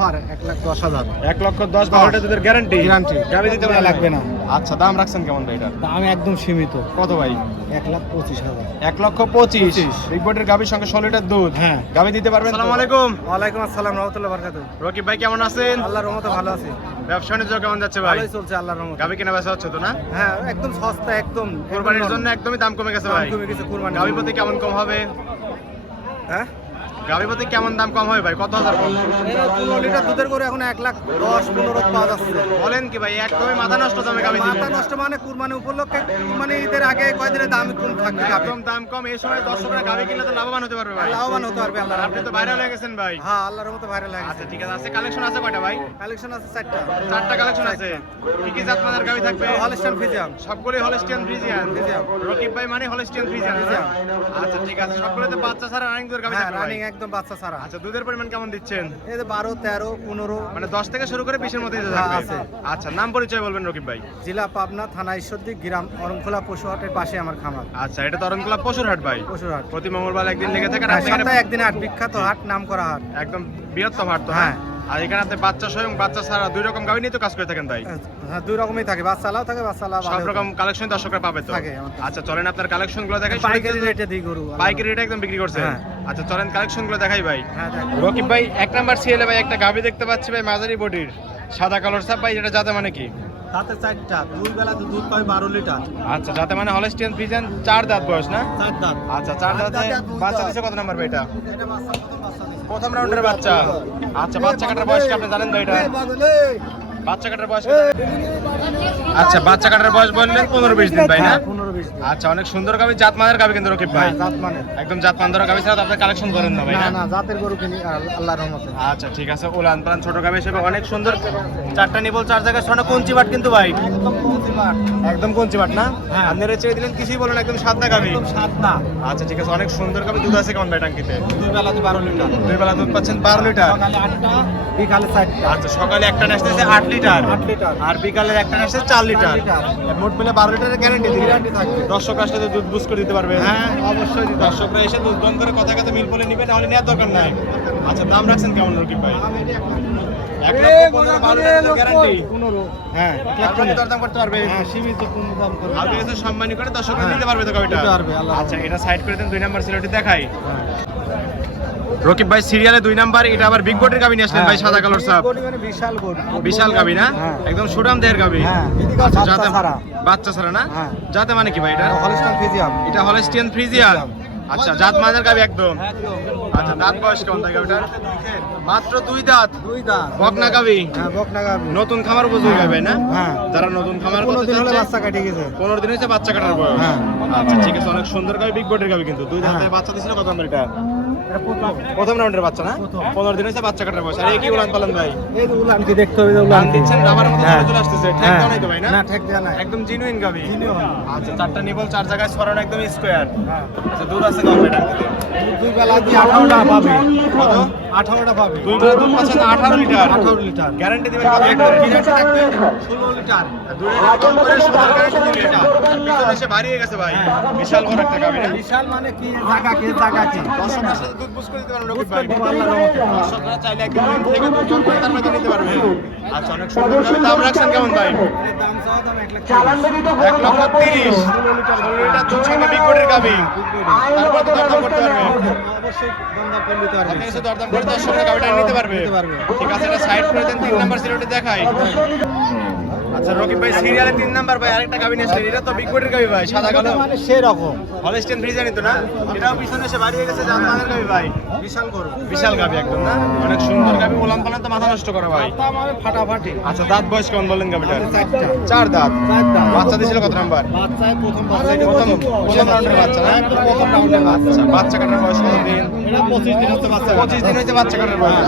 Offer 1,10,000 1,10,000 12 litre দুধের guarantee guarantee গাবি দিতে পারবে লাগবে না। আচ্ছা দাম রাখছেন কেমন ভাই এটা? দাম একদম সীমিত। কত ভাই? 1,25,000। 1,25,000 বিগ বডির গাবির সঙ্গে 16 লিটার দুধ। হ্যাঁ গাবি দিতে পারবেন? আসসালামু আলাইকুম। ওয়ালাইকুম আসসালাম রাহমাতুল্লাহি ওয়া বারাকাতুহু। রকিব ভাই কেমন আছেন? আল্লাহর রহমতে ভালো আছি। ব্যবসা বাণিজ্য কেমন যাচ্ছে ভাই? ভালোই চলছে আল্লাহর রহমতে। গাবি কেনা বেচা হচ্ছে তো না? হ্যাঁ একদম সস্তা, একদম কুরবানির জন্য একদমই দাম কমে গেছে ভাই। কমে গেছে কুরবানি। গাবি প্রতি কেমন কম হবে? হ্যাঁ গাবি প্রতি কেমন দাম কম হবে ভাই? কত হাজার কম? 15 লিটার দুধের করে এখন 1,10,15 পাওয়া যাচ্ছে। বলেন কি ভাই, একদমই মাথা নষ্ট দামে গাবি দিবেন? মাথা নষ্ট মানে কুরবানি উপলক্ষে, মানে ঈদের আগে কয়দিনের দাম কম থাকবে। একদম দাম কম। এই সময় দর্শকরা গাবি কিনলে তো লাভবান হতে পারবে ভাই। লাভবান হতে পারবে আল্লাহর আপনি তো ভাইরাল হয়ে গেছেন ভাই। হ্যাঁ আল্লাহর রহমতে ভাইরাল হয়ে আচ্ছা গেছে। ঠিক আছে। আছে কালেকশন আছে কয়টা ভাই? কালেকশন আছে 4টা। 4টা কালেকশন আছে। কি কি জাত মানের গাবি থাকবে? Holstein Friesian. সবগুলো হলস্টিয়ান ফ্রিজিয়ান। রকিব ভাই মানে হলস্টিয়ান ফ্রিজিয়ান। আচ্ছা ঠিক আছে। সবগুলোতে বাচ্চা ছাড়া রানিং দুধের গাবি হ্যাঁ থাকবে ভাই? রানিং একদম বাচ্চা ছাড়া। আচ্ছা দুধের পরিমাণ কেমন দিচ্ছেন? এই যে 12, 13, 15 মানে 10 থেকে শুরু করে 20 এর মধ্যে দিতে হ্যাঁ, থাকবে। আছে। আচ্ছা নাম পরিচয় বলবেন রকিব ভাই। জেলা পাবনা, থানা ঈশ্বরদী, গ্রাম অরণখোলা, পশুহাটের পাশে আমার খামার। আচ্ছা এটা তরণকলা পশুরহাট ভাই। পশুহাট প্রতি মঙ্গলবার একদিন লেগে থাকে আর আপনি এখানে সপ্তাহে একদিন হাট, বিখ্যাত হাট, নাম করা হাট। একদম বৃহত্তম হাট তো। হ্যাঁ। আর এখানে আপনি বাচ্চা স্বয়ং বাচ্চা ছাড়া দুই রকম গাবি নিয়ে তো কাজ করে থাকেন ভাই। হ্যাঁ দুই রকমই থাকে, বাচ্চালাও থাকে, বাচ্চালাও সব রকম কালেকশন দর্শকরা পাবে তো। থাকে আমার কাছে। আচ্ছা চলেন আপনার কালেকশন গুলো দেখাই। পাইকারি রেটে দিই গরু। পাইকারি রেটে একদম বিক্রি করছেন? হ্যাঁ। আচ্ছা চলেন কালেকশন গুলো দেখাই ভাই। হ্যাঁ দেখ। রকিব ভাই 1 নাম্বার সিএলে ভাই একটা গাবি দেখতে পাচ্ছি ভাই, মাঝারি বডির, সাদা কালার সাপ ভাই। এটা জাতে মানে কি? তাতে 4টা, দুই বেলা তো দুধ পাই 12 লিটার। আচ্ছা জাতে মানে হলস্টিয়ান ফ্রিজিয়ান, 4 দাঁত বয়স না? 4 দাঁত। আচ্ছা 4 দাঁতে বাচ্চা দিছে কত নাম্বার ভাই এটা? এটা বাচ্চা, প্রথম বাচ্চা দিছে। প্রথম রাউন্ডের বাচ্চা। আচ্ছা বাচ্চা কাটার বয়স কি আপনি জানেন ভাই এটা? বাচ্চা কাটার বয়স কত? আচ্ছা বাচ্চা কাটার বয়স বললেন 15-20 দিন ভাই না? 15-20 দিন। আচ্ছা অনেক সুন্দর গাবি, জাত মানের গাবি কিন্তু রকিব ভাই। হ্যাঁ, জাত মানে। একদম জাত মান ধরা গাবি ছাড়া তো আপনি কালেকশন করেন না ভাই না না? না, জাতের গরু কিনি আল্লাহর রহমতে। আচ্ছা ঠিক আছে। উলান পালান ছোট গাবি হিসেবে অনেক সুন্দর। 4টা নিবল 4 জায়গায় সোনা কঞ্চি বাট কিন্তু ভাই। একদম পৌঁছি মাঠ। একদম কঞ্চি বাট না? হ্যাঁ। আপনারা চেয়ে দিলেন কিছুই বলেন, একদম সাদা গাবি। একদম সাদা। আচ্ছা ঠিক আছে। অনেক সুন্দর গাবি। দুধ আছে কেমন ভাই টাঙ্কিতে? দুই বেলা তো 12 লিটার। দুই বেলা দুধ পাচ্ছেন 12 লিটার। সকালে 8টা, বিকালে 4টা। আচ্ছা সকালে একটা আসতেছে 8 লিটার। 8 লিটার। আর বিকালে একটা আসছে 4 লিটার। 4 লিটার। মোট মিলে 12 লিটারের গ্যারান্টি গ্যারান্টি থাকবে। দর্শক আসলে তো দুধ বুঝ করে দিতে পারবে। হ্যাঁ অবশ্যই দিতে হবে। দর্শকরা এসে দুধ দন করে কথা কথা মিল বলে নিবে, নাহলে নেওয়ার দরকার নাই। আচ্ছা দাম রাখছেন কেমন রকিব ভাই? 1,15,000 গ্যারান্টি। 15। হ্যাঁ 1,15,000 দাম করতে পারবে। হ্যাঁ সীমিত কোনো দাম করবে। আপনি কিছু সম্মানী করে দর্শকরা হ্যাঁ, নিতে পারবে তো গাবিটা? নিতে পারবে, আল্লাহ। আচ্ছা এটা সাইড করে দেন। 2 নাম্বার সিলেটি দেখাই। হ্যাঁ। রকিব ভাই সিরিয়ালে 2 নাম্বার। এটা আবার বিগ বডির গাবি নিয়ে আসলেন ভাই, সাদা কালার সাপ। গরু মানে বিশাল গরু। বিশাল গাবি না? হ্যাঁ। একদম সুঠাম দেহের গাবি। হ্যাঁ, আচ্ছা, বাচ্চা যাতে- ছাড়া। বাচ্চা ছাড়া না? হ্যাঁ। যাতে মানে কি ভাই এটা? Holstein Friesian. এটা হলস্টিয়ান ফ্রিজিয়ান। আচ্ছা জাত মানের গাবি একদম। একদম। আচ্ছা দাঁত বয়স কেমন থাকে গাবিটার? মাত্র 2 দাঁত। 2 দাঁত। বকনা গাবি। হ্যাঁ বকনা গাবি। নতুন খামার উপযোগী গাবি না? হ্যাঁ। যারা নতুন খামার 15 করতে দিন হলে চাচ্ছে, বাচ্চা কাটে গেছে। 15 দিন হয়েছে বাচ্চা কাটার বয়স। হ্যাঁ। আচ্ছা ঠিক আছে। অনেক সুন্দর গাবি, বিগ বডির গাবি কিন্তু। 2 দাঁতে হ্যাঁ। বাচ্চা দিছিল কত নাম্বার এটা? এটা প্রথম। প্রথম রাউন্ডের বাচ্চা না? প্রথম। 15 দিন হয়েছে বাচ্চা কাটার বয়স। আর এই কি উলান পালান ভাই? এই যে উলান কি দেখতে হবে, যে উলান উলান দিচ্ছেন রাবারের মতো হ্যাঁ। চলে আসতেছে। ঠেক হ্যাঁ। দেওয়া নাই তো ভাই না? না ঠেক দেয়া নাই। একদম জিনুইন গাবি। Genuine। আচ্ছা 4টা নিবল 4 জায়গায় ছড়ানো একদম স্কয়ার। হ্যাঁ। আচ্ছা দুধ আছে কেমন ভাই টাঙ্কিতে? দুই বেলা দিয়ে 18টা পাবে। কত? 18টা পাবে। 2 বেলা দুধ পাচ্ছেন 18 লিটার। 18 লিটার। গ্যারান্টি দিবেন কত লিটার? গ্যারান্টি থাকবে 16 লিটার। 2 লিটার কম করে 17 গ্যারান্টি দিবে এটা। পিছনে এসে ভারী হয়ে গেছে ভাই। বিশাল বড় একটা গাবি না? বিশাল মানে কি জায়গা কি জায়গা কি। দর্শকদের সাথে দুধ বুঝ করে দিতে পারবেন রকিব ভাই। বুঝ করে দিবো আল্লাহর রহমতে। দর্শকরা চাইলে একদম দুধ থেকে দুধ জোর করে তারপরে তো নিতে পারবে। আচ্ছা অনেক সুন্দর গাবি। দাম রাখছেন কেমন ভাই? এর দাম চাওয়া দাম 1,30,000। 1,30,000। 16 লিটার দুধ সঙ্গে বিগ বডির গাবি। তারপর তো দরদাম করতে পারবে। অবশ্যই দরদাম করে নিতে পারবে। আপনি এসে দরদাম করে দর্শকরা গাবিটা নিতে পারবে। নিতে পারবে। ঠিক আছে এটা সাইড করে দেন। 3 নাম্বার সিরিয়ালটি দেখাই। আচ্ছা রকিব ভাই সিরিয়ালে 3 নাম্বার ভাই আরেকটা গাবি নিয়ে আসলেন। এটা তো বিগ বডির গাবি ভাই, সাদা কালো। মানে সেই রকম হলস্টিয়ান ফ্রিজিয়ান তো না? এটাও পিছনে এসে ভারী হয়ে গেছে, জাত মানের গাবি ভাই। বিশাল গরু। বিশাল গাবি একদম না? অনেক সুন্দর গাবি। উলান পালান তো মাথা নষ্ট করা ভাই। তা মানে ফাটাফাটি। আচ্ছা দাঁত বয়স কেমন বললেন গাবিটা? 4টা। 4 দাঁত। 4 দাঁত। বাচ্চা দিয়েছিল কত নাম্বার? বাচ্চায় প্রথম বাচ্চা। এটা প্রথম রাউন্ডের বাচ্চা না? একদম প্রথম রাউন্ডের বাচ্চা। আচ্ছা বাচ্চা কাটার বয়স কত দিন? এটা 25 দিন হচ্ছে বাচ্চা। 25 দিন হয়েছে বাচ্চা কাটার বয়স।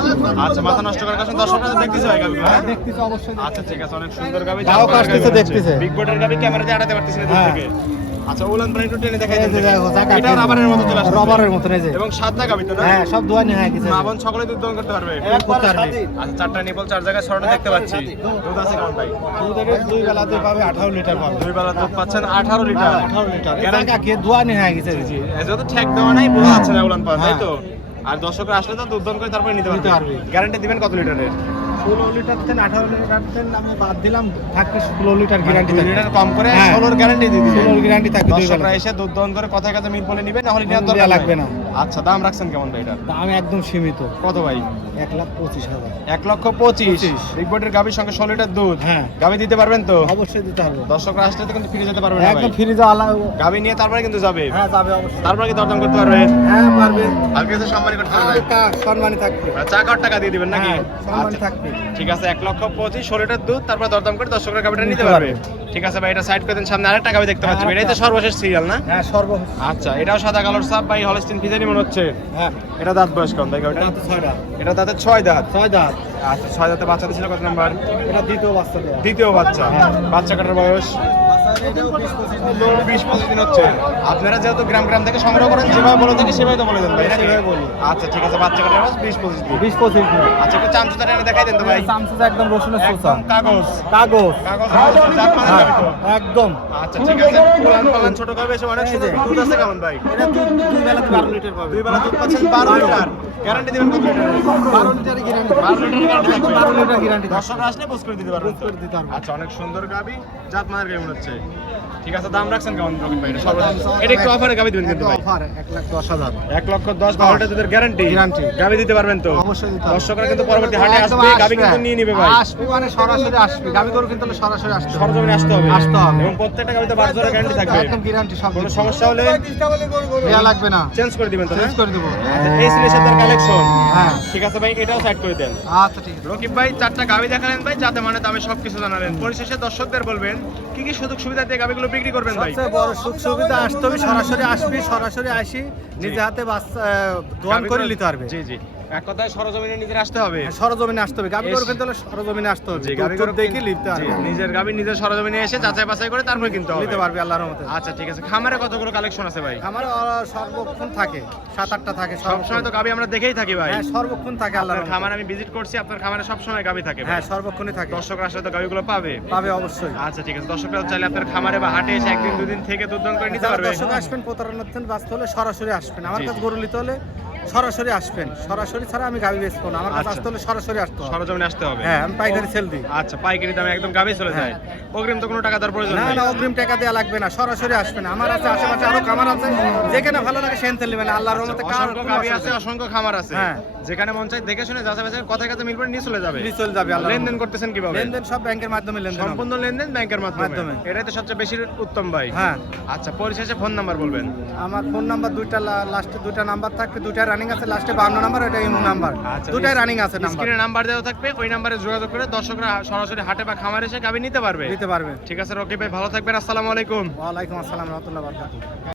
আচ্ছা মাথা নষ্ট করার কারণে দর্শকরা দেখতেছে ভাই গাবিগুলো। হ্যাঁ? দেখতেছে অবশ্যই। আচ্ছা ঠিক আছে। অনেক সুন্দর গাবি। তাও কাটতেছে, দেখতেছে। বিগ বডির গাবি ক্যামেরাতে আড়াতে পারতেছি না দূর হ্যাঁ। থেকে। আচ্ছা উলান পালান একটু টেনে দেখাই এই দেন যে দেখি। দেখো, জায়গা এটা কি- রাবারের মতো চলে আসছে। রবারের মতো এই যে। এবং সাদা গাবি তো না? হ্যাঁ সব দোয়ানি হয়ে গেছে। মা বোন সকলে দুধ দহন করতে পারবে। করতে পারবে। আচ্ছা 4টা নিবল 4 জায়গায় ছড়ানো দেখতে পাচ্ছি। দুধ আছে কেমন ভাই? দুধ এর দুই বেলাতে পাবে 18 লিটার পাবে। 2 বেলা দুধ পাচ্ছেন 18 লিটার। 18 লিটার। এই গ্যারান্টি- জায়গা কি দোয়ানি হয়ে গেছে। জি, যেহেতু ঠেক দেওয়া নাই বোঝা যাচ্ছে না উলান পালান, তাই তো? আর দর্শকরা আসলে তো দুধ দহন করে তারপরে নিতে নিতে পারবে। পারবে। গ্যারান্টি দিবেন কত লিটারের? 16 লিটার থেকে 18 লিটার থেকে আমি বাদ দিলাম, থাকবে 16 লিটার গ্যারান্টি 2 থাকবে। লিটার কম করে হ্যাঁ। 16 গ্যারান্টি দিয়ে দিবেন। 16 গ্যারান্টি থাকবে দুই দর্শকরা বেলা। এসে দুধ দহন করে কথায় কথা মিল বলে নিবেন, না হলে নেওয়ার দেয়া দরকার লাগবে লাগবে না। না। আচ্ছা, দাম রাখছেন কেমন ভাই এটা? দাম একদম সীমিত। কত ভাই? 1,25,000। 1,25,000 বিগ বডির গাভীর সঙ্গে 16 লিটার দুধ। হ্যাঁ। গাভী দিতে পারবেন তো? অবশ্যই দিতে হবে। দর্শকরা আসলে তো কিন্তু ফিরে যেতে পারবে না ভাই। একদম ফ্রি যাওয়া গাভী নিয়ে তারপরে কিন্তু যাবে। হ্যাঁ যাবে অবশ্যই। তারপরে কি দরদাম করতে পারবে? হ্যাঁ পারবে। আর কিছু সম্মানী করতে পারবে? হালকা সম্মানী থাকবে। চা কার টাকা দিয়ে দিবেন নাকি? হ্যাঁ, সম্মানী আচ্ছা, থাকবে। ঠিক আছে। 1,25,000 16 লিটার দুধ, তারপর দরদাম করে দর্শকরা গাভীটা নিতে নিতে পারবে। পারবে। ঠিক আছে ভাই, এটা সাইড করে দেন। সামনে আরেকটা গাভী দেখতে পাচ্ছি, হ্যাঁ, এটাই তো সর্বশেষ সিরিয়াল না? হ্যাঁ সর্বশেষ। আচ্ছা, এটাও সাদা কালার সাপ ভাই, হলস্টিন ফিজানি মনে হচ্ছে। হ্যাঁ এটা দাঁত বয়স কম ভাই গাভীটা? এটা তো 6টা। এটা দাঁতের 6 দাঁত। 6 দাঁত। আচ্ছা, 6 দাঁতে বাচ্চা দিছিল কত নাম্বার? এটা দ্বিতীয় বাচ্চা দেয়া। দ্বিতীয় বাচ্চা। হ্যাঁ। বাচ্চা কাটার বয়স এটাও 20-25 দিন। 20-25 দিন হচ্ছে। আপনারা যেহেতু গ্রাম গ্রাম থেকে সংগ্রহ করেন, যেভাবে বলে থাকি সেভাবে তো বলে দেন ভাই নাকি? সেভাবে বলি। আচ্ছা, ঠিক আছে। বাচ্চা কাটার বয়স 20-25 দিন। 20-25 দিন। আচ্ছা, একটু চামচুটা এনে দেখাই দেন তো ভাই। চামচা একদম রসুনের চোষা। একদম কাগজ কাগজ। কাগজ জাত মানে হ্যাঁ, যাবে তো? একদম। আচ্ছা, ঠিক আছে। পুরান পালান ছোট গাবে এসে অনেক এই সুন্দর যে। দুধ আছে কেমন ভাই? এটা দুই বেলা 12 লিটার পাবে। দুই বেলা দুধ পাচ্ছেন 12 লিটার। গ্যারান্টি দিবেন কত লিটার? 12 লিটারই গ্যারান্টি। 12 লিটার গ্যারান্টি থাকবে। 12 লিটার গ্যারান্টি। দর্শকরা আসলে বুঝ করে দিতে পারবেন। বুঝ করে দিতে পারবো। আচ্ছা, অনেক সুন্দর গাবি, জাত মানের গাবি মনে হচ্ছে। ঠিক আছে, দাম রাখছেন কেমন রকিব ভাই? এটা সর্বদাম এটা একটু অফারে গাবি দিবেন কিন্তু ভাই। অফার 1,10,000। 1,10,000 12 লিটার দুধের গ্যারান্টি। Guarantee। গাবি দিতে পারবেন তো? অবশ্যই দিতে হবে। দর্শকরা কিন্তু পরবর্তী হাটে একদম আসবে, গাবি আসবে। কিন্তু নিয়ে নিবে ভাই। আসবে মানে সরাসরি আসবে। গাবি গরু কিন্তু সরাসরি আসতে হবে। সরজমিনে আসতে হবে। আসতে হবে। এবং প্রত্যেকটা গাবিতে 12 জোড়া গ্যারান্টি থাকবে। একদম গ্যারান্টি সব। কোনো সমস্যা হলে দেয়া লাগবে না। চেঞ্জ করে দিবেন তো? চেঞ্জ করে দেব। আচ্ছা, এই ছিল সাদার কালেকশন। হ্যাঁ। ঠিক আছে ভাই, এটাও সাইড করে দেন। আচ্ছা ঠিক আছে। রকিব ভাই 4টা গাবি দেখালেন ভাই, যাতে মানে দামে সবকিছু জানালেন। পরিশেষে দর্শকদের বলবেন কি কি সুযোগ সুবিধা দিয়ে গাবিগুলো বিক্রি করবেন ভাই? সবচেয়ে বড় সুখ সুবিধা আসতে হবে সরাসরি আসবি, সরাসরি আসি নিজে হাতে বাচ্চা দোয়ান করে নিতে পারবে। জি জি, এক কথায় সরজমিনে নিজের আসতে হবে। হ্যাঁ, সরজমিনে আসতে হবে। গাবি গরু এস- কিন্তু হলে সরজমিনে আসতে হবে। জি, গাবি গরু দেখে নিতে জি, পারবে। নিজের গাবি নিজের সরজমিনে এসে যাচাই বাছাই করে তারপরে কিনতে হবে। নিতে পারবে আল্লাহর রহমতে। আচ্ছা, ঠিক আছে। খামারে কতগুলো কালেকশন আছে ভাই? আমার সর্বক্ষণ থাকে 7-8টা থাকে সবসময় তো গাবি আমরা দেখেই থাকি ভাই। হ্যাঁ সর্বক্ষণ থাকে আল্লাহর আপনার রহমতে। খামার আমি ভিজিট করছি, আপনার খামারে সবসময় গাবি থাকে ভাই। হ্যাঁ সর্বক্ষণই থাকে। দর্শকরা আসলে তো গাবিগুলো পাবে। পাবে অবশ্যই। আচ্ছা, ঠিক আছে। দর্শকরা চাইলে আপনার খামারে বা হাটে এসে একদিন দুদিন থেকে দুধ দান করে নিতে যারা পারবে। দর্শক আসবেন প্রতারণার থেকে বাঁচতে হলে সরাসরি আসবেন। আমার জি, কাছে জি। গরু নিতে হলে সরাসরি আসবেন। সরাসরি ছাড়া আমি গাবি বেচবো না। আমার কাছে আচ্ছা। আসতে হলে সরাসরি আসতে হবে। সরজমিনে আসতে হবে। হ্যাঁ আমি পাইকারি সেল দিই। আচ্ছা, পাইকারি দামে একদম গাবি চলে যায়। অগ্রিম তো কোনো টাকা দেওয়ার প্রয়োজন না নেই। না অগ্রিম টাকা দেওয়া লাগবে না, সরাসরি আসবেন। আমার আছে আশেপাশে আরো খামার আছে, যেখানে ভালো লাগে সেখান থেকে নেবেন। আল্লাহর রহমতে কার অসংখ্য গাবি আছে, অসংখ্য খামার আছে। হ্যাঁ। যেখানে মন চাই দেখে শুনে যাচাই বাছাই কথায় কাছে মিলবে নিয়ে চলে যাবে। চলে যাবে। আল্লাহর লেনদেন রহমতে। করতেছেন কিভাবে? লেনদেন সব ব্যাংকের মাধ্যমে লেনদেন হবে। সম্পূর্ণ লেনদেন ব্যাংকের মাধ্যমে। মাধ্যমে। এটাই তো সবচেয়ে বেশি উত্তম ভাই। হ্যাঁ আচ্ছা, পরিশেষে ফোন নাম্বার বলবেন। আমার ফোন নাম্বার দুইটা, লাস্টে দুইটা নাম্বার থাকবে, দুইটা রানিং আছে, লাস্টে 52 নাম্বার, এটা ইমো নাম্বার। আচ্ছা, দুইটাই রানিং আছে নাম্বার। স্ক্রিনে নাম্বার দেওয়া থাকবে, ওই নাম্বারে যোগাযোগ করে দর্শকরা সরাসরি হাটে বা খামারে এসে গাবি নিতে পারবে। দিতে পারবে। ঠিক আছে রকিব ভাই, ভালো থাকবেন। আসসালামু আলাইকুম। ওয়ালাইকুম আসসালাম রাহমাতুল্লাহি ওয়া বারাকাতুহু।